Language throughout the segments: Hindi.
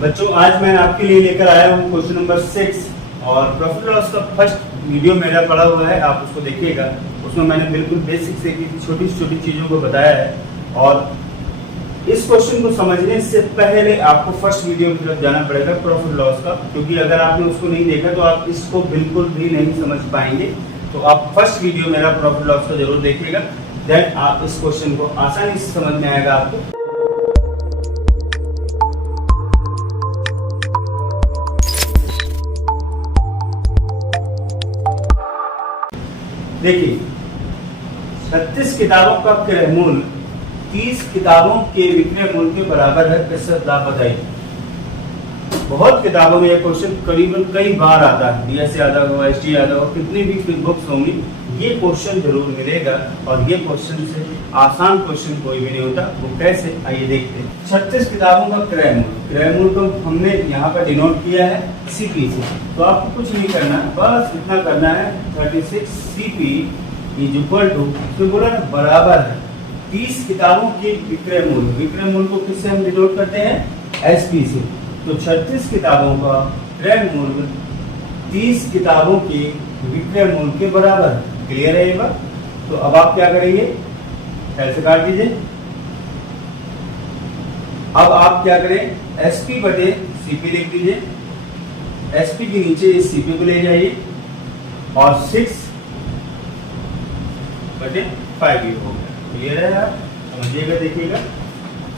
बच्चों आज मैं आपके लिए लेकर आया हूँ क्वेश्चन नंबर 6 और प्रॉफिट लॉस का फर्स्ट वीडियो मेरा पड़ा हुआ है, आप उसको देखिएगा। उसमें मैंने बिल्कुल बेसिक से छोटी छोटी चीज़ों को बताया है और इस क्वेश्चन को समझने से पहले आपको फर्स्ट वीडियो की तरफ जाना पड़ेगा प्रॉफिट लॉस का, क्योंकि अगर आपने उसको नहीं देखा तो आप इसको बिल्कुल भी नहीं समझ पाएंगे। तो आप फर्स्ट वीडियो मेरा प्रॉफिट लॉस का जरूर देखिएगा, देन आप इस क्वेश्चन को आसानी से समझ में आएगा आपको। देखिए 36 किताबों का क्रय मूल्य 30 किताबों के विक्रय मूल्य के बराबर है, प्रतिशत लाभ बताइए। बहुत किताबों में यह क्वेश्चन करीबन कई बार आता है, डीएस यादव हो, एसटी यादव हो, कितनी भी बुक्स होंगी ये क्वेश्चन जरूर मिलेगा। और ये क्वेश्चन से आसान क्वेश्चन कोई भी नहीं होता। वो कैसे, आइए देखते हैं। 36 किताबों का क्रय मूल्य को हमने यहाँ पर डिनोट किया है सीपी से। तो आपको कुछ नहीं करना, बस इतना करना है 36 सीपी इज इक्वल टू, तो बोला ना बराबर है 30 किताबों के विक्रय मूल्य को किससे हम डिनोट करते हैं, एसपी से। तो 36 किताबों का क्रय मूल्य 30 किताबों के विक्रय मूल्य के बराबर है। क्लियर है ये बात? तो अब आप क्या करेंगे, ऐसे काट दीजिए। अब आप क्या करें, एसपी बटे सीपी लिख दीजिए। एसपी के नीचे इस सीपी को ले जाइए और 6 बटे 5 ये हो गया। क्लियर है, आप समझिएगा, देखिएगा।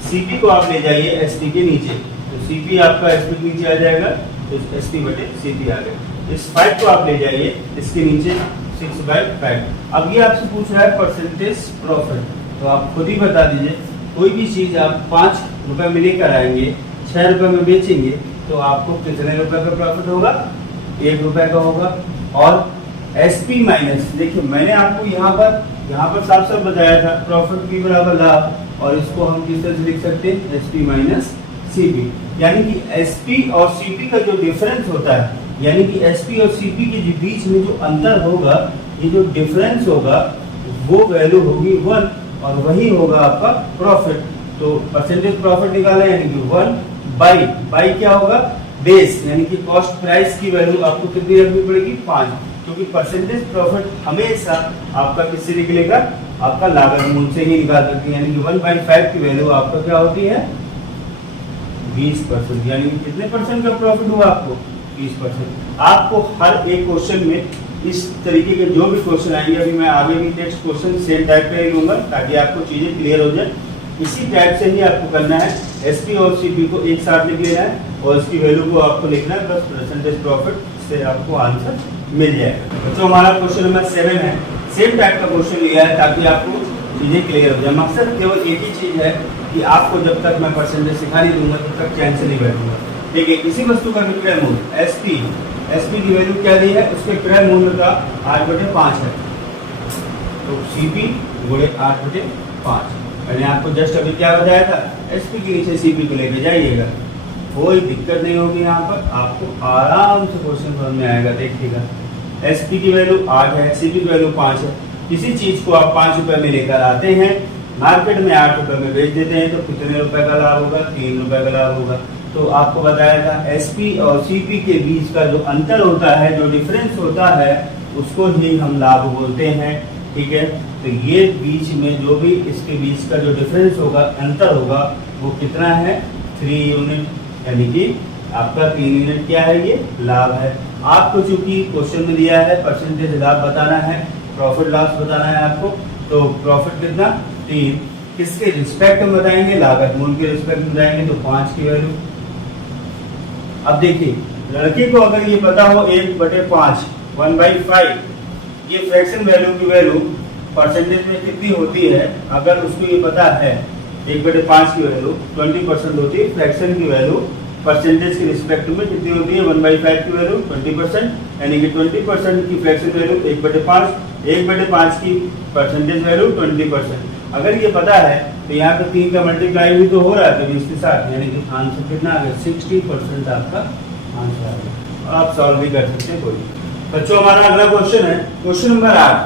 सीपी को आप ले जाइए एसपी के नीचे, तो सीपी आपका एसपी के नीचे आ जाएगा, तो एसपी बटे सीपी आ गया। इस 5 को आप ले जाइए इसके नीचे 6/5। अब ये आपसे पूछ रहा है परसेंटेज प्रॉफिट, तो आप खुद ही बता दीजिए। कोई भी चीज आप 5 रुपए में लेकर आएंगे, 6 रुपए में बेचेंगे, तो आपको कितने रुपए का प्रॉफिट होगा, 1 रुपए का होगा। और एसपी माइनस, देखिए मैंने आपको यहाँ पर साफ साफ बताया था प्रॉफिट पी बराबर लाभ, और इसको हम किस तरह से लिख सकते हैं, एसपी माइनस सीपी। यानी कि एसपी और सीपी का जो डिफरेंस होता है, यानी कि एसपी और सीपी के बीच में जो अंतर होगा, ये जो डिफरेंस होगा वो वैल्यू होगी 1 और वही होगा आपका प्रॉफिट। तो परसेंटेज प्रॉफिट निकाला, यानी कि 1 बाई क्या होगा, बेस, यानी कि कॉस्ट प्राइस की वैल्यू आपको कितनी रखनी पड़ेगी, 5, क्योंकि परसेंटेज प्रॉफिट हमेशा आपका किससे निकलेगा, आपका लागत मूल्य से ही निकाल सकते हैं। यानी कि 1/5 की वैल्यू आपका क्या होती है, 20%। यानी कि कितने परसेंट का प्रॉफिट हुआ आपको, 20%। आपको हर एक क्वेश्चन में इस तरीके के जो भी क्वेश्चन आएंगे, अभी मैं आगे भी टेक्स्ट क्वेश्चन सेम टाइप का ही लूंगा ताकि आपको चीजें क्लियर हो जाए। इसी टाइप से ही आपको करना है, एसपी और सीपी को एक साथ लिख लेना है और इसकी वैल्यू को आपको लिखना है, बस परसेंटेज प्रॉफिट से आपको आंसर मिल जाएगा। तो हमारा क्वेश्चन नंबर 7 है, सेम टाइप का क्वेश्चन लिया है ताकि आपको चीजें क्लियर हो जाए। मकसद केवल एक ही चीज है कि आपको जब तक मैं परसेंटेज सिखा नहीं दूंगा तब तक चैन से नहीं बैठूंगा। देखिए किसी वस्तु का विक्रय मूल्य एसपी की वैल्यू क्या दी है, उसके क्रय मूल्य का 8/5 है, तो सीपी गुणे 8/5। मैंने आपको जस्ट अभी क्या बताया था, एसपी के नीचे सीपी को लेके जाइएगा, कोई दिक्कत नहीं होगी। यहाँ पर आपको आराम से क्वेश्चन समझ में आएगा। देखिएगा एसपी की वैल्यू 8 है, सीपी की वैल्यू 5 है। किसी चीज को आप 5 रुपए में लेकर आते हैं, मार्केट में 8 रुपए में बेच देते हैं, तो कितने रुपए का लाभ होगा, 3 रुपए का लाभ होगा। तो आपको बताया था एसपी और सीपी के बीच का जो अंतर होता है, जो डिफरेंस होता है, उसको ही हम लाभ बोलते हैं। ठीक है, तो ये बीच में जो भी इसके बीच का जो डिफरेंस होगा, अंतर होगा, वो कितना है, 3 यूनिट, यानी कि आपका 3 यूनिट क्या है, ये लाभ है। आपको चूंकि क्वेश्चन में दिया है परसेंटेज लाभ बताना है, प्रॉफिट लॉस बताना है आपको, तो प्रॉफिट कितना, 3, किसके रिस्पेक्ट में बताएंगे, लागत मूल्य के रिस्पेक्ट में बताएंगे, तो 5 की वैल्यू। अब देखिए लड़के को अगर ये पता हो 1/5 1/5 ये फ्रैक्शन वैल्यू की वैल्यू परसेंटेज में कितनी होती है, अगर उसको ये पता है 1/5 की वैल्यू 20% होती है, फ्रैक्शन की वैल्यू परसेंटेज के रिस्पेक्ट में कितनी होती है, 1/5 की वैल्यू 20%, यानी कि 20% की फ्रैक्शन वैल्यू 1/5 की परसेंटेज वैल्यू 20%। अगर ये पता है तो यहाँ पे 3 का मल्टीप्लाई भी तो हो रहा है 20 के साथ, यानी कि आंसर कितना आ गया, 60% आपका आंसर आ गया। और आप सॉल्व भी कर सकते हैं कोई। बच्चों हमारा अगला क्वेश्चन है, क्वेश्चन नंबर 8।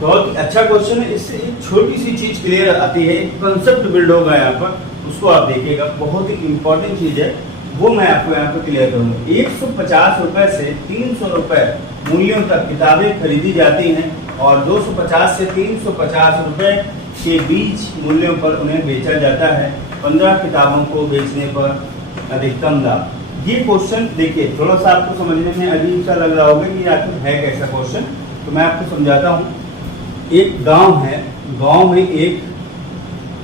बहुत अच्छा क्वेश्चन है, इससे एक छोटी सी चीज क्लियर आती है, एक कंसेप्ट बिल्ड होगा यहाँ पर, उसको आप देखिएगा, बहुत ही इंपॉर्टेंट चीज है, वो मैं आपको यहाँ पे क्लियर करूंगा। 150 रुपए से 300 रुपए मूल्यों तक किताबें खरीदी जाती हैं और 250 से 350 रुपए के बीच मूल्यों पर उन्हें बेचा जाता है। 15 किताबों को बेचने पर अधिकतम लाभ। ये क्वेश्चन देखिए, थोड़ा सा आपको समझने में अजीब सा लग रहा होगा कि आखिर है कैसा क्वेश्चन, तो मैं आपको समझाता हूँ। एक गांव है, गांव में एक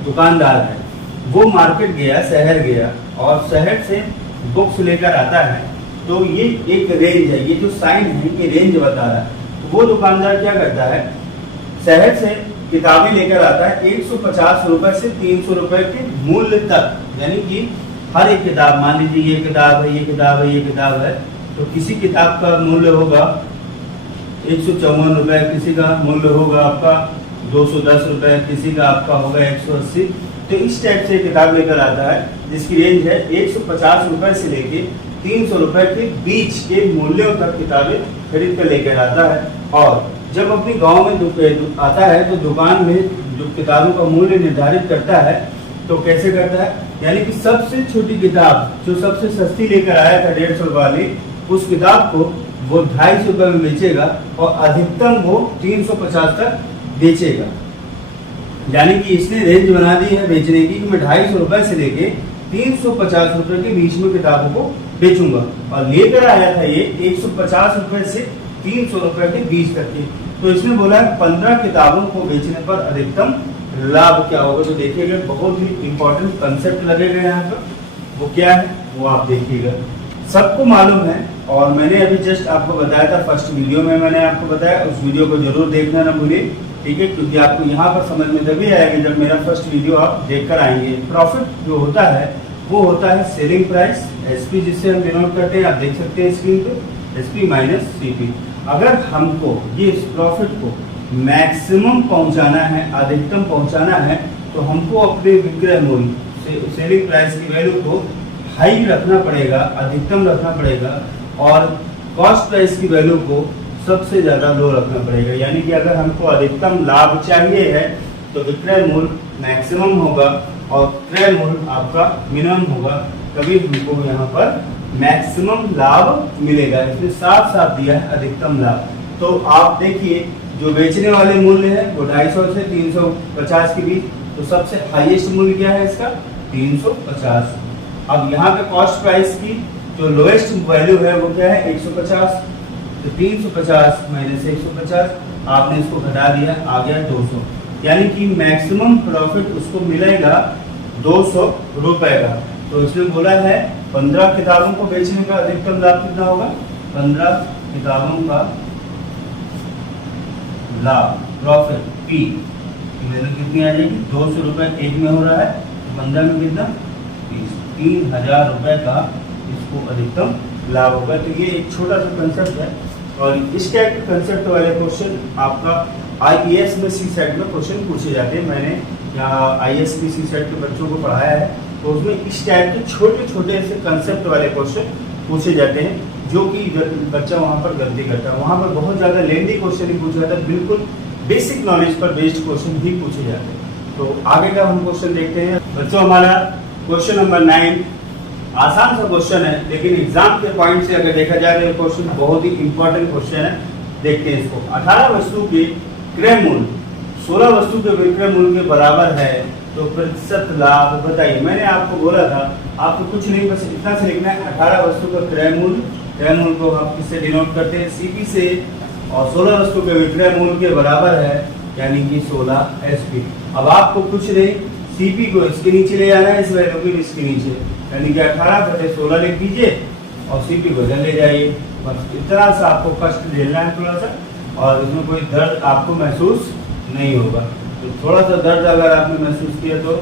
दुकानदार है, वो मार्केट गया, शहर गया और शहर से बुक्स लेकर आता है। तो ये एक रेंज है, ये जो साइन है ये रेंज बता रहा है। तो वो दुकानदार क्या करता है, शहर से किताबें लेकर आता है 150 रुपए से 300 रुपए के मूल्य तक, यानी कि हर एक किताब, मान लीजिए ये किताब है, ये किताब है, ये किताब है, तो किसी किताब का मूल्य होगा 154 रुपए, किसी का मूल्य होगा आपका 210 रुपए, किसी का आपका होगा 180। तो इस टाइप से किताब लेकर आता है जिसकी रेंज है 150 रुपए से लेके 300 रुपए के बीच के मूल्यों तक किताबें खरीद कर लेकर आता है। और जब अपने गांव में आता है तो दुकान में जो किताबों का मूल्य निर्धारित करता है, तो कैसे करता है, यानी कि सबसे छोटी किताब जो सबसे सस्ती लेकर आया था 150 वाली, उस किताब को वो 250 रुपए में बेचेगा और अधिकतम वो 350 तक बेचेगा। यानी कि इसने रेंज बना दी है बेचने की कि मैं 250 रुपए से लेके 350 रुपए के बीच में किताबों को बेचूंगा, और लेकर आया था ये 150 रुपए से 300 रुपए के बीच तक के। तो इसने बोला है 15 किताबों को बेचने पर अधिकतम लाभ क्या होगा। तो देखिएगा, बहुत ही इंपॉर्टेंट कंसेप्ट लगेगा यहाँ पर, वो क्या है वो आप देखिएगा। सबको मालूम है और मैंने अभी जस्ट आपको बताया था, फर्स्ट वीडियो में मैंने आपको बताया, उस वीडियो को जरूर देखना ना भूलिए, ठीक है, क्योंकि आपको यहाँ पर समझ में तभी आएगी जब मेरा फर्स्ट वीडियो आप देखकर आएंगे। प्रॉफिट जो होता है वो होता है सेलिंग प्राइस, एसपी, जिससे हम डिनोट करते हैं, आप देख सकते हैं स्क्रीन पे, एसपी माइनस सीपी। अगर हमको ये प्रॉफिट को मैक्सिमम पहुंचाना है, अधिकतम पहुंचाना है, तो हमको अपने विक्रय मूल्य सेलिंग प्राइस की वैल्यू को हाई रखना पड़ेगा, अधिकतम रखना पड़ेगा, और कॉस्ट प्राइस की वैल्यू को सबसे ज्यादा लो रखना पड़ेगा। यानी कि अगर हमको अधिकतम लाभ चाहिए है तो विक्रय मूल्य मैक्सिमम होगा और क्रय मूल्य आपका मिनिमम होगा, तभी हमको यहाँ पर मैक्सिमम लाभ मिलेगा। इसमें साफ साफ दिया है अधिकतम लाभ। तो आप देखिए, जो बेचने वाले मूल्य है वो 250 से 350 के बीच, तो सबसे हाईएस्ट मूल्य क्या है इसका, 350। अब यहाँ पे कॉस्ट प्राइस की जो लोएस्ट वैल्यू है वो क्या है, 150। तो 350 माइनस 150, आपने इसको घटा दिया, आ गया 200। यानी कि मैक्सिमम प्रॉफिट उसको मिलेगा 200 रुपए का। तो इसमें बोला है 15 किताबों को बेचने का अधिकतम लाभ कितना होगा, 15 किताबों का लाभ, प्रॉफिट पी वैल्यू कितनी आ जाएगी, 200 रुपए एक में हो रहा है, 15 में कितना, 3000 रुपए का इसको अधिकतम लाभ होगा। तो ये एक छोटा सा कंसेप्ट है, और इस टाइप के कंसेप्ट वाले क्वेश्चन आपका आईएएस में सी सेट में क्वेश्चन पूछे जाते हैं। मैंने यहाँ आईएएस की सी सेट के बच्चों को पढ़ाया है, तो उसमें इस टाइप के छोटे छोटे से कंसेप्ट वाले क्वेश्चन पूछे जाते हैं, जो कि बच्चा वहाँ पर गलती करता है। वहाँ पर बहुत ज़्यादा लेंथी क्वेश्चन ही पूछा जाता है, बिल्कुल बेसिक नॉलेज पर बेस्ड क्वेश्चन ही पूछे जाते हैं। तो आगे का हम क्वेश्चन देखते हैं बच्चों। हमारा क्वेश्चन नंबर 9 आसान सा क्वेश्चन है, लेकिन एग्जाम के पॉइंट से अगर देखा जाए तो ये क्वेश्चन बहुत ही इंपॉर्टेंट क्वेश्चन है। देखते हैं इसको। 18 वस्तु के क्रय मूल्य 16 वस्तु के विक्रय मूल्य के बराबर है, तो प्रतिशत लाभ बताइए। मैंने आपको बोला था आपको कुछ नहीं, बस इतना से लिखना है, 18 वस्तु का क्रय मूल्य को हम किससे डिनोट करते हैं, सीपी से, और 16 वस्तु के विक्रय मूल्य के बराबर है, यानी कि 16 एसपी। अब आपको कुछ नहीं, सीपी को इसके नीचे ले जाना है, इस वैल्यू को इसके नीचे, यानी कि 18/16 लिख दीजिए और सीपी को इधर ले जाइए। बस इतना सा आपको कष्ट झेलना है थोड़ा सा, और इसमें कोई दर्द आपको महसूस नहीं होगा। तो थोड़ा सा दर्द अगर आपने महसूस किया तो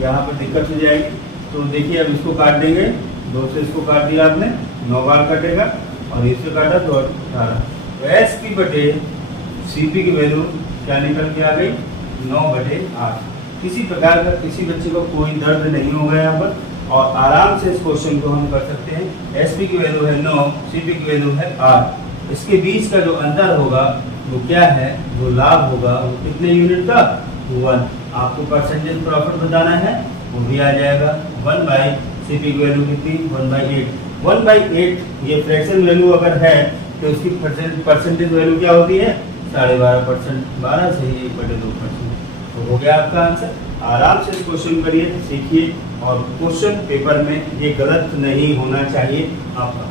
यहाँ पर दिक्कत हो जाएगी। तो देखिए, अब इसको काट देंगे, 2 से इसको काट दिया आपने, 9 बार कटेगा, और इससे काटा तो 18। तो एसपी बटे सीपी की वैल्यू क्या निकल के आ गई, 9/8। किसी प्रकार का किसी बच्चे को कोई दर्द नहीं होगा यहाँ पर, और आराम से इस क्वेश्चन को हम कर सकते हैं। एसपी की वैल्यू है 9, सीपी की वैल्यू है 8। इसके बीच का जो अंतर होगा वो क्या है, वो लाभ होगा, वो कितने यूनिट का, 1। आपको परसेंटेज प्रॉफिट बताना है, वो भी आ जाएगा 1/CP की वैल्यू कितनी 1/8। 1/8 ये फ्रैक्शन वैल्यू अगर है तो उसकी परसेंटेज वैल्यू क्या होती है 12.5%। 12 से 1/2%। तो हो गया आपका आंसर। आराम से इस क्वेश्चन करिए, सीखिए, और क्वेश्चन पेपर में ये गलत नहीं होना चाहिए आपका।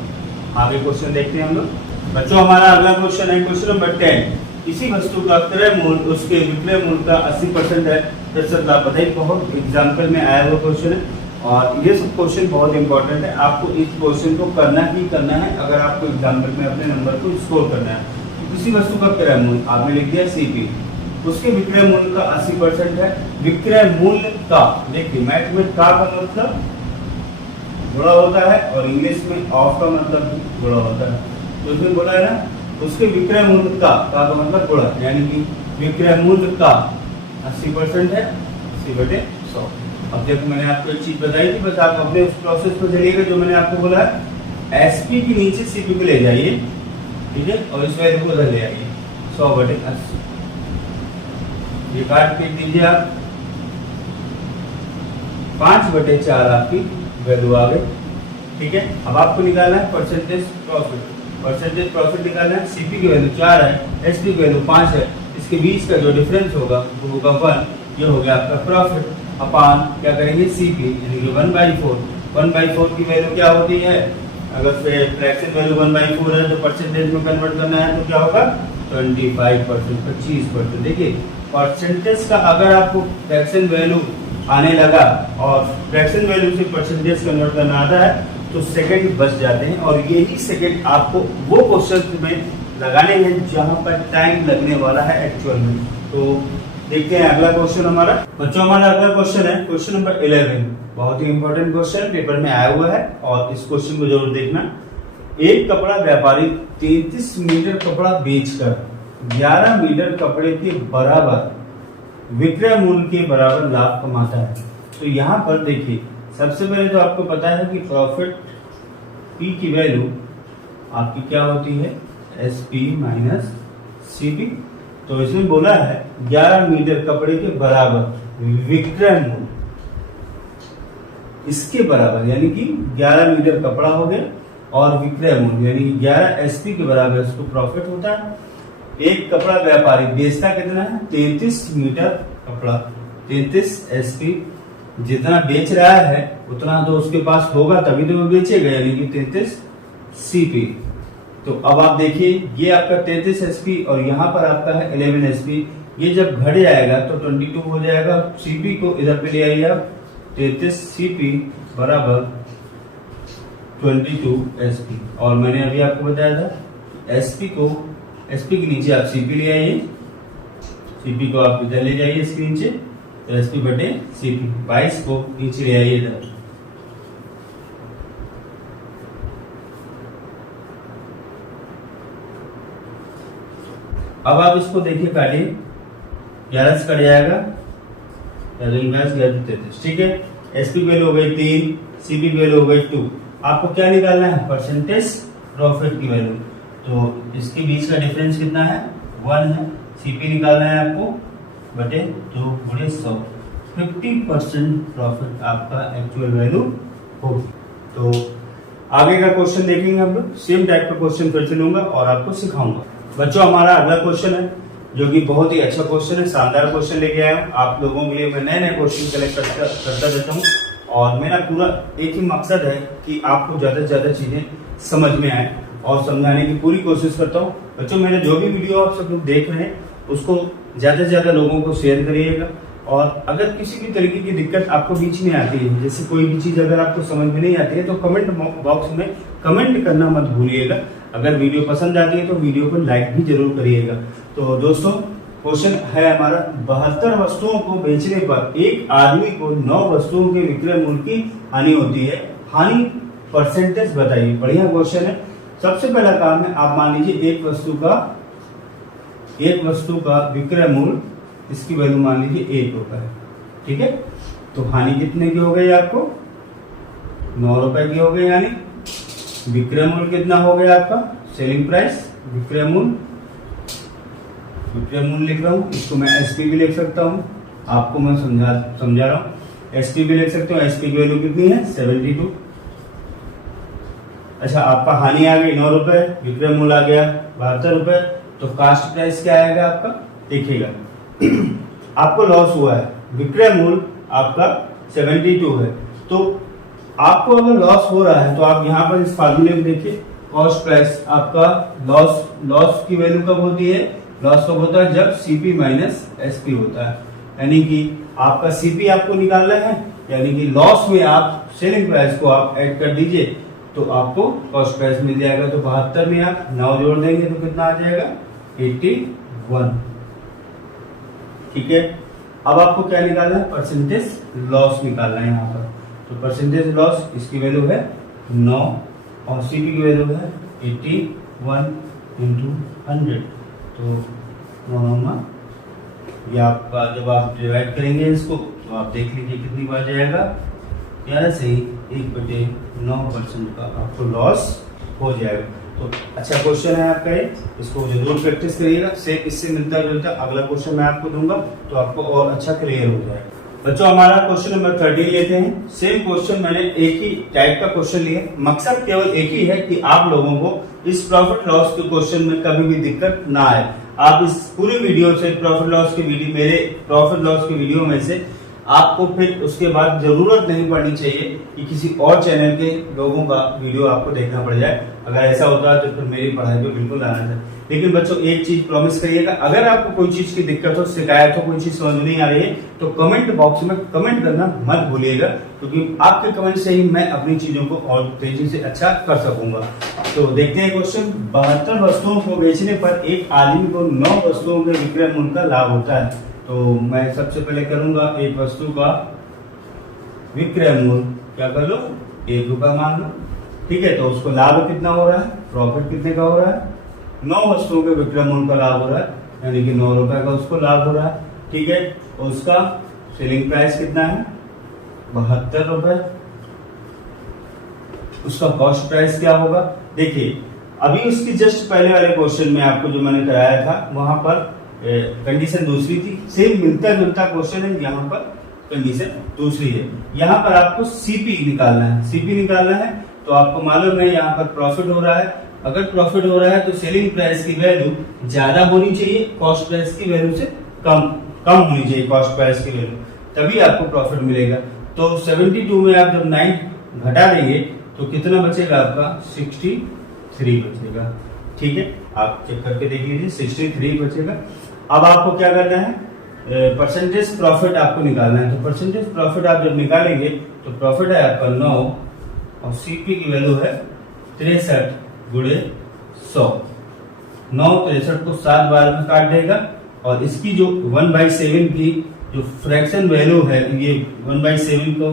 आगे क्वेश्चन देखते हैं हम लोग। बच्चों हमारा अगला क्वेश्चन है क्वेश्चन नंबर 10। किसी वस्तु का क्रय मूल्य उसके विक्रय मूल्य का 80% है, प्रतिशत लाभ बताइए। बहुत एग्जाम्पल में आया हुआ क्वेश्चन है और ये सब क्वेश्चन बहुत इंपॉर्टेंट है। आपको इस क्वेश्चन को करना ही करना है अगर आपको एग्जाम्पल में अपने नंबर को स्कोर करना है। तो किसी वस्तु का क्रय मूल्य आपने लिख दिया CP, उसके विक्रय मूल्य का 80% है। विक्रय मूल्य का, देखिए मैथ में का मतलब गुणा होता है और इंग्लिश में ऑफ का मतलब गुणा होता है। तो उसमें बोला है ना उसके विक्रय मूल्य का मतलब गुणा, यानी कि विक्रय मूल्य का 80% है 80/100। अब देखो मैंने आपको एक चीज बताई थी, बस आप अपने उस प्रोसेस को चलिएगा जो मैंने आपको बोला है। SP के नीचे CP को ले जाइए, ठीक है, और इस वैल्यू को उधर ले आइए 100/80। ये काट पीट दीजिए आप, 5/4 आपकी वैल्यू आ गई, ठीक है। अब आपको निकालना है परसेंटेज प्रॉफिट। परसेंटेज प्रॉफिट निकालना है। CP की वैल्यू 4 है, SP की वैल्यू 5 है, इसके बीच का जो डिफरेंस होगा वो होगा 1। ये हो गया आपका प्रॉफिट अपान क्या करेंगे CP, यानी कि 1/4। 1/4 की वैल्यू क्या होती है, अगर फ्रैक्शन वैल्यू 1/4 है तो परसेंटेज में कन्वर्ट करना है तो क्या होगा 25%, 25%। देखिए परसेंटेज का अगर आपको फ्रैक्शन वैल्यू आने लगा और फ्रैक्शन वैल्यू से परसेंटेज कन्वर्ट करना आता है तो सेकंड बच जाते हैं, और यही सेकंड आपको वो क्वेश्चन में लगाने हैं जहां पर टाइम लगने वाला है एक्चुअल में। तो देखते हैं अगला क्वेश्चन हमारा। बच्चों हमारा अगला क्वेश्चन है क्वेश्चन नंबर 11। बहुत ही इंपॉर्टेंट क्वेश्चन पेपर में आया हुआ है और इस क्वेश्चन को जरूर देखना। एक कपड़ा व्यापारी 33 मीटर कपड़ा बेचकर 11 मीटर कपड़े के बराबर विक्रय मूल्य के बराबर लाभ कमाता है। तो यहाँ पर देखिए सबसे पहले तो आपको पता है कि प्रॉफिट P की वैल्यू आपकी क्या होती है SP माइनस CP। तो इसमें बोला है 11 मीटर कपड़े के बराबर विक्रय मूल्य, इसके बराबर यानी कि 11 मीटर कपड़ा हो गया और विक्रय मूल्य यानी कि 11 SP के बराबर इसको प्रॉफिट होता है। एक कपड़ा व्यापारी बेचता कितना है 33 मीटर कपड़ा, 33 SP जितना बेच रहा है उतना तो उसके पास होगा तभी तो वो बेचेगा, यानी कि 33 CP। तो अब आप देखिए ये आपका 33 SP और यहाँ पर आपका है 11 SP। ये जब घट जाएगा तो 22 हो जाएगा। CP को इधर पे ले आइए आप, 33 CP बराबर 22 SP। और मैंने अभी आपको बताया था SP के नीचे आप CP ले आइए, CP को आप इधर ले जाइए इसके नीचे, तो SP/CP 22 को नीचे ले आइए इधर। अब आप इसको देखिए काटिए, 11 से कट जाएगा 33, ठीक है। SP की वैल्यू हो गई 3, CP की वैल्यू हो गई 2। आपको क्या निकालना है परसेंटेज प्रॉफिट की वैल्यू। तो इसके बीच का डिफरेंस कितना है 1 है। CP निकालना है आपको बटे 2/100। 50% प्रॉफिट आपका एक्चुअल वैल्यू होगी। तो आगे का क्वेश्चन देखेंगे हम लोग। सेम टाइप का क्वेश्चन फिर से लूंगा और आपको सिखाऊंगा। बच्चों हमारा अगला क्वेश्चन है जो कि बहुत ही अच्छा क्वेश्चन है, शानदार क्वेश्चन लेके आया हूँ आप लोगों के लिए। मैं नए नए क्वेश्चन कलेक्ट करता रहता हूँ और मेरा पूरा एक ही मकसद है कि आपको ज्यादा से ज्यादा चीजें समझ में आए और समझाने की पूरी कोशिश करता हूँ। बच्चों मेरे जो भी वीडियो आप सब लोग देख रहे हैं उसको ज्यादा से ज्यादा लोगों को शेयर करिएगा। और अगर किसी भी तरीके की दिक्कत आपको बीच में आती है, जैसे कोई भी चीज अगर आपको समझ में नहीं आती है तो कमेंट बॉक्स में कमेंट करना मत भूलिएगा। अगर वीडियो पसंद आती है तो वीडियो को लाइक भी जरूर करिएगा। तो दोस्तों क्वेश्चन है हमारा 72 वस्तुओं को बेचने पर एक आदमी को 9 वस्तुओं के विक्रय मूल्य की हानि होती है, हानि परसेंटेज बताइए। बढ़िया क्वेश्चन है। सबसे पहला काम है आप मान लीजिए एक वस्तु का विक्रय मूल्य, इसकी वैल्यू मान लीजिए 1 रुपए, ठीक है। तो हानि कितने की हो गई आपको 9 रुपए की हो गई, यानी विक्रय मूल्य कितना हो गया आपका सेलिंग प्राइस। विक्रय मूल्य लिख रहा हूं, इसको मैं SP भी लिख सकता हूं, आपको मैं समझा रहा हूं। एसपी भी लिख सकते हो, एसपी की वैल्यू कितनी है 72। अच्छा आपका हानि आ गई 9 रुपए, विक्रय मूल्य आ गया 72 रुपए, तो कास्ट प्राइस क्या आएगा आपका, देखिएगा आपको लॉस हुआ है, विक्रय मूल्य आपका 72 है, तो आपको अगर लॉस हो रहा है तो आप यहाँ पर इस फार्मूले में देखिए, कॉस्ट प्राइस आपका लॉस की वैल्यू कब होती है, लॉस कब होता है जब सीपी माइनस एसपी होता है, यानी कि आपका सीपी आपको निकालना है, यानी कि लॉस में आप सेलिंग प्राइस को आप ऐड कर दीजिए तो आपको कॉस्ट प्राइस मिल जाएगा। तो 72 में आप 9 जोड़ देंगे तो कितना आ जाएगा 81। ठीक है, अब आपको क्या निकालना है, परसेंटेज लॉस निकालना है यहाँ पर। तो परसेंटेज लॉस इसकी वैल्यू है 9 और सीपी की वैल्यू है 81 इंटू 100। तो ये आपका जब आप डिवाइड करेंगे इसको तो आप देख लीजिए कितनी बार जाएगा, 11 से 1/9% का आपको लॉस हो जाएगा। तो अच्छा क्वेश्चन है आपका ये, इसको जरूर प्रैक्टिस करिएगा। सेम इससे मिलता जुलता अगला क्वेश्चन मैं आपको दूंगा तो आपको और अच्छा क्लियर हो जाएगा। बच्चों हमारा क्वेश्चन नंबर 13 लेते हैं। सेम क्वेश्चन मैंने एक ही टाइप का क्वेश्चन लिया, मकसद केवल एक ही है कि आप लोगों को इस प्रॉफिट लॉस के क्वेश्चन में कभी भी दिक्कत ना आए। आप इस पूरी वीडियो से प्रॉफिट लॉस की वीडियो, मेरे प्रॉफिट लॉस की वीडियो में से आपको फिर उसके बाद जरूरत नहीं पड़नी चाहिए कि किसी और चैनल के लोगों का वीडियो आपको देखना पड़ जाए। अगर ऐसा होता है तो फिर मेरी पढ़ाई पे बिल्कुल आना चाहिए। लेकिन बच्चों एक चीज प्रॉमिस करिएगा, अगर आपको कोई चीज की दिक्कत हो, शिकायत हो, कोई चीज समझ नहीं आ रही है तो कमेंट बॉक्स में कमेंट करना मत भूलिएगा, क्योंकि आपके कमेंट से ही मैं अपनी चीजों को और तेजी से अच्छा कर सकूंगा। तो देखते हैं क्वेश्चन। 72 वस्तुओं को बेचने पर एक आदमी को 9 वस्तुओं के विक्रय मूल्य का लाभ होता है। तो मैं सबसे पहले करूंगा एक वस्तु का विक्रय मूल्य, क्या कर लो 1 रुपया मान लो, ठीक है। तो उसको लाभ कितना हो रहा है, प्रॉफिट कितने का हो रहा है, 9 वस्तुओं के विक्रय मूल्य का लाभ हो रहा है, यानी कि 9 रुपए का उसको लाभ हो रहा है, ठीक है। और उसका सेलिंग प्राइस कितना है 72 रुपए। उसका कॉस्ट प्राइस क्या होगा, देखिए अभी उसकी जस्ट पहले वाले क्वेश्चन में आपको जो मैंने कराया था वहां पर कंडीशन दूसरी थी, सेम मिलता जुलता क्वेश्चन है, यहाँ पर कंडीशन दूसरी है। यहाँ पर आपको सीपी निकालना है, सीपी निकालना है तो आपको मालूम है यहाँ पर प्रॉफिट हो रहा है। अगर प्रॉफिट हो रहा है तो सेलिंग प्राइस की वैल्यू ज्यादा होनी चाहिए कॉस्ट प्राइस की वैल्यू से कम होनी चाहिए कॉस्ट प्राइस की वैल्यू, तभी आपको प्रॉफिट मिलेगा। तो 72 में आप जब 9 घटा देंगे तो कितना बचेगा आपका 63 बचेगा, ठीक है। आप चेक करके देख लीजिए 63 बचेगा। अब आपको क्या करना है, परसेंटेज प्रॉफिट आपको निकालना है। तो परसेंटेज प्रॉफिट आप जब निकालेंगे तो प्रॉफिट है आपका 9 और सीपी की वैल्यू है 63 गुणे 100। 9 63 को 7 बार में काट देगा और इसकी जो 1/7 की जो फ्रैक्शन वैल्यू है, ये 1/7 को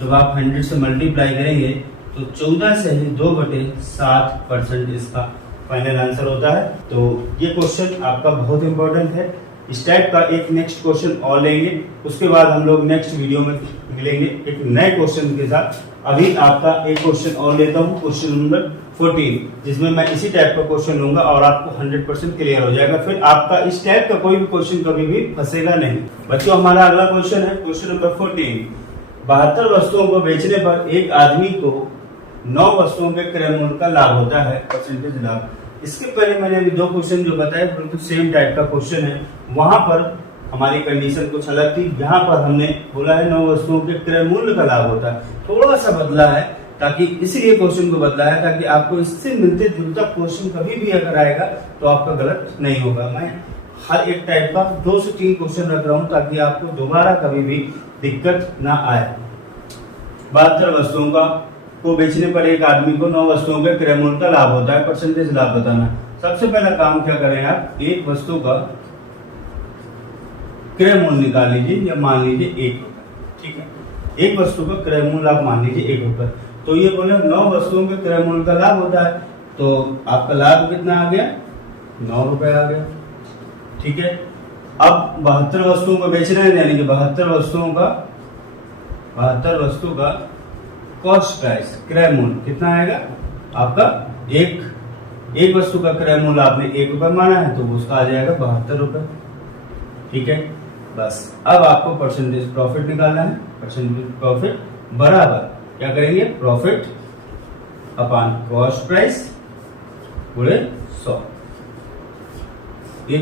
जब आप 100 से मल्टीप्लाई करेंगे तो 14 से ही 2/7% इसका फाइनल आंसर होता है। तो ये क्वेश्चन आपका बहुत इंपॉर्टेंट है। इस टाइप का एक नेक्स्ट क्वेश्चन और लेंगे, उसके बाद हम लोग नेक्स्ट वीडियो में मिलेंगे एक नए क्वेश्चन के साथ। अभी आपका एक क्वेश्चन और लेता हूँ, क्वेश्चन नंबर 14, जिसमें मैं इसी टाइप का क्वेश्चन लूंगा और आपको 100% क्लियर हो जाएगा। फिर आपका इस टाइप का कोई भी क्वेश्चन कभी भी फंसेगा नहीं। बच्चों हमारा अगला क्वेश्चन है क्वेश्चन नंबर 14। 72 वस्तुओं को बेचने पर एक आदमी को 9 वस्तुओं के क्रय मूल्य का लाभ होता है, परसेंटेज लाभ। इसके पहले मैंने अभी 2 क्वेश्चन जो बताए बिल्कुल सेम टाइप का क्वेश्चन है, वहां पर हमारी कंडीशन कुछ अलग थी। यहाँ पर हमने बोला है 9 वस्तुओं के क्रय मूल्य का लाभ होता है, थोड़ा सा बदला है, ताकि इसीलिए क्वेश्चन को बदला है ताकि आपको इससे मिलते जुलता क्वेश्चन कभी भी अगर आएगा तो आपका गलत नहीं होगा। मैं हर एक टाइप का 2 से 3 क्वेश्चन रख रहा हूँ ताकि आपको दोबारा कभी भी दिक्कत ना आए। 72 वस्तुओं का को बेचने पर एक आदमी को 9 वस्तुओं के क्रय मूल्य का लाभ होता है, परसेंटेज लाभ बताना। सबसे पहला काम क्या करें आप, एक वस्तु का क्रय मूल्य निकाल लीजिए या मान लीजिए 1 रुपए, ठीक है। एक वस्तु का क्रय मूल्य आप मान लीजिए 1 रुपए, तो ये बोले 9 वस्तुओं के क्रय मूल्य का लाभ होता है, तो आपका लाभ कितना आ गया 9 रुपए आ गया, ठीक है। अब 72 वस्तुओं को बेच रहे हैं, यानी कि 72 वस्तु का कॉस्ट प्राइस क्रय मूल्य कितना आएगा आपका, एक वस्तु का क्रय मूल्य आपने 1 रुपए माना है तो उसका आ जाएगा 72 रुपए, ठीक है। बस अब आपको परसेंटेज प्रॉफिट निकालना है। परसेंट प्रॉफिट बराबर क्या करेंगे, प्रॉफिट अपॉन कॉस्ट प्राइस गुणे 100। ये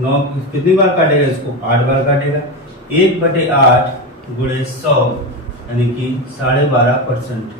9 कितनी बार काटेगा, इसको 8 बार काटेगा। 1/8 गुणे 100 यानी कि 12.5%।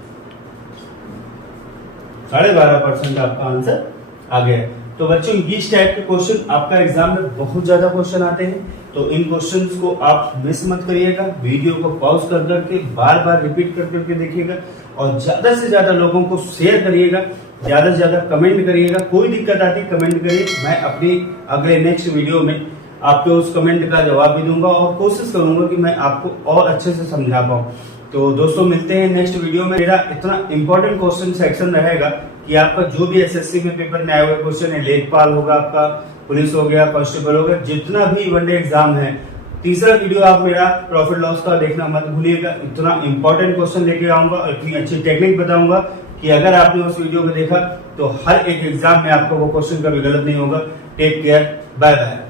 12.5% आपका आंसर आ गया। तो बच्चों इस टाइप के क्वेश्चन आपका एग्जाम में बहुत ज्यादा क्वेश्चन आते हैं, तो इन क्वेश्चंस को आप मिस मत करिएगा। वीडियो को पॉज कर करके बार बार रिपीट कर करके देखिएगा और ज्यादा से ज्यादा लोगों को शेयर करिएगा, ज्यादा से ज्यादा कमेंट करिएगा। कोई दिक्कत आती कमेंट करिए, मैं अपनी अगले नेक्स्ट वीडियो में आपके उस कमेंट का जवाब भी दूंगा और कोशिश करूंगा कि मैं आपको और अच्छे से समझा पाऊं। तो दोस्तों मिलते हैं नेक्स्ट वीडियो में। मेरा इतना इंपॉर्टेंट क्वेश्चन सेक्शन रहेगा कि आपका जो भी एसएससी में पेपर में आए हुए क्वेश्चन है, लेखपाल होगा, आपका पुलिस हो गया, कांस्टेबल हो गया, जितना भी वनडे एग्जाम है, तीसरा वीडियो आप मेरा प्रॉफिट लॉस का देखना मत भूलिएगा। इतना इंपॉर्टेंट क्वेश्चन लेके आऊंगा और इतनी अच्छी टेक्निक बताऊंगा कि अगर आपने उस वीडियो को देखा तो हर एक एग्जाम में आपको वो क्वेश्चन कभी गलत नहीं होगा। Take care, bye bye.